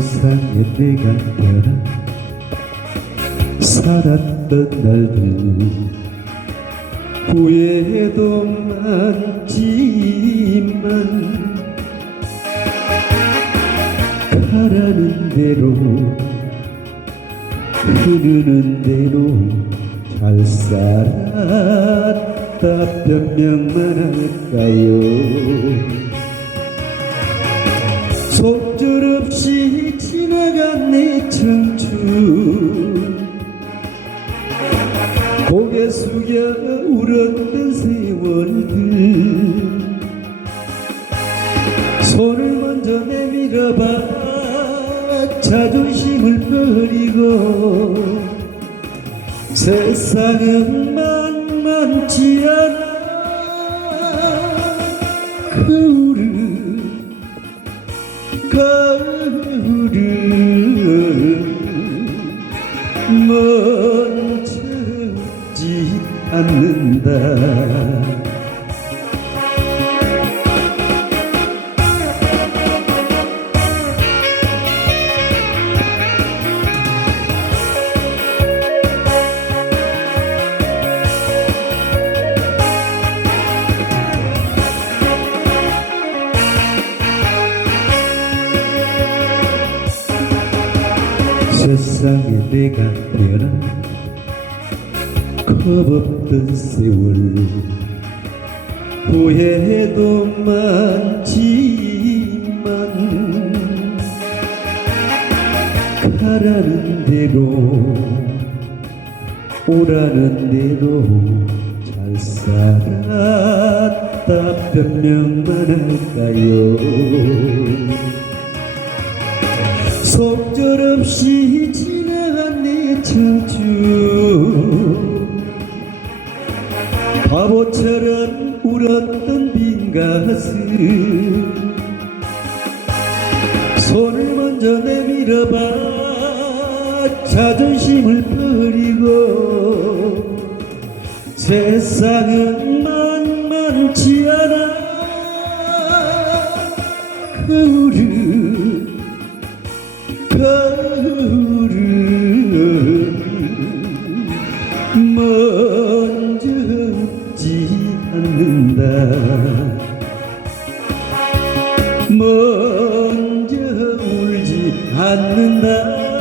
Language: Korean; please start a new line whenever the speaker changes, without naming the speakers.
세상에 내가 태어나 살았던 날들 후회도 많지만 가라는 대로 흐르는 대로 잘 살았다. 변명만 할까요 속절없이 지나간 내 청춘. 고개 숙여 울었던 세월들. 손을 먼저 내밀어봐. 자존심을 버리고. 세상은 만만치 않아 않는다. 세상에 내가 태어나 겁없던 세월 후회도 많지만 가라는 대로 오라는 대로 잘 살았다. 변명만 할까요? 속절없이 지나간 내 청춘 바보처럼 울었던 빈 가슴. 손을 먼저 내밀어봐 자존심을 버리고. 세상은 만만치 않아. 그울 않는다. 먼저 울지 않는다